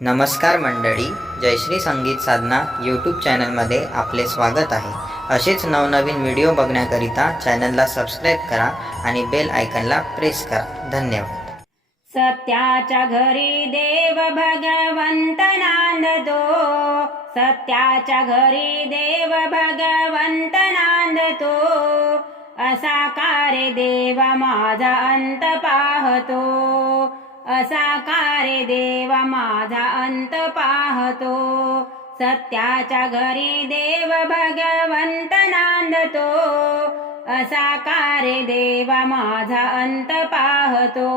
नमस्कार मंडळी, जयश्री संगीत साधना यूट्यूब चॅनलमध्ये आपले स्वागत आहे। असेच नवनवीन व्हिडिओ बघण्याकरिता चॅनलला सबस्क्राईब करा आणि बेल आयकॉनला प्रेस करा। धन्यवाद। सत्याच्या घरी देव भगवंत नांदतो, सत्याच्या घरी देव भगवंत नांदतो। असा कार्य देवा माझा अंत पाहतो, असा कार्य देवा माझा अंत पाहतो। सत्याच्या घरी देव भगवंत नांदतो, असा कार्य देवा माझा अंत पाहतो,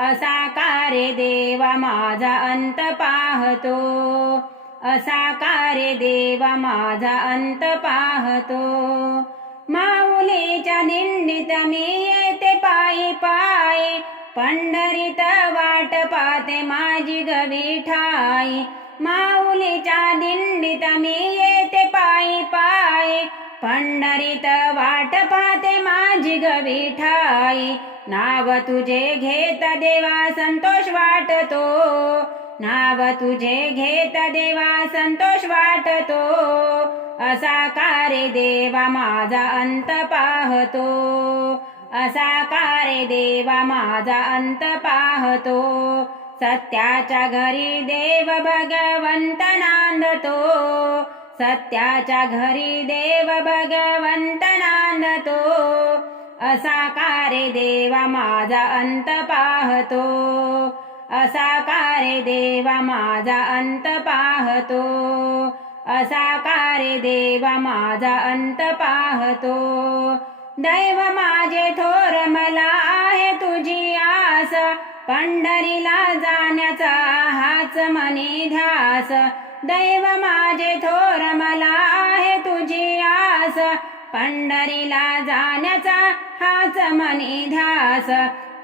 असा कार्य देवा माझा अंत पाहतो, असा कार्य देवा माझा अंत पाहतो। माऊलीच्या दिंडीत मी येते पायी पायी, पंढरीत वाट पाहते माझी विठाई। माऊलीच्या दिंडीत मी येते पायी पायी, पंढरीत वाट पाहते माझी विठाई। नाव तुझे घेत देवा संतोष वाटतो, नाव तुझे घेत देवा संतोष वाटतो। असा कार्य देवा माझा अंत पाहतो, असा कार्य देवा माझा अंत पाहतो। सत्याच्या घरी देव भगवंत नांदतो, सत्याच्या घरी देव भगवंत नांदतो। असा कार्य देवा माझा अंत पाहतो, असा कार्य देवा माझा अंत पाहतो, असा कार्य देवा माझा अंत पाहतो। दैव माझे थोर मला आहे तुझी आस, पंढरीला जाण्याचा हाच मनी ध्यास। दैव माझे थोर मला आहे तुझी आस, पंढरीला जाण्याचा हाच मनी ध्यास।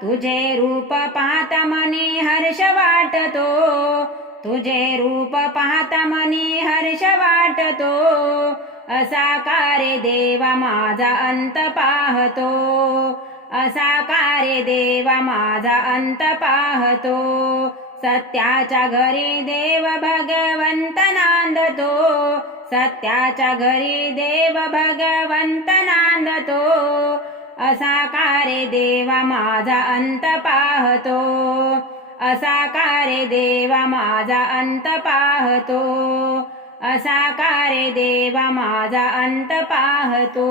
तुझे रूप पाहता मनी हर्ष वाटतो, तुझे रूप पाहता मनी हर्ष वाटतो। असा कार्य देवा माझा अंत पाहतो, असा कार्य देवा माझा अंत पाहतो। सत्याच्या घरी देव भगवंत नांदतो, सत्याच्या घरी देव भगवंत नांदतो। असा कार्य देवा माझा अंत पाहतो, असा कार्य देवा माझा अंत पाहतो, असा कार्य देवा माझा अंत पाहतो।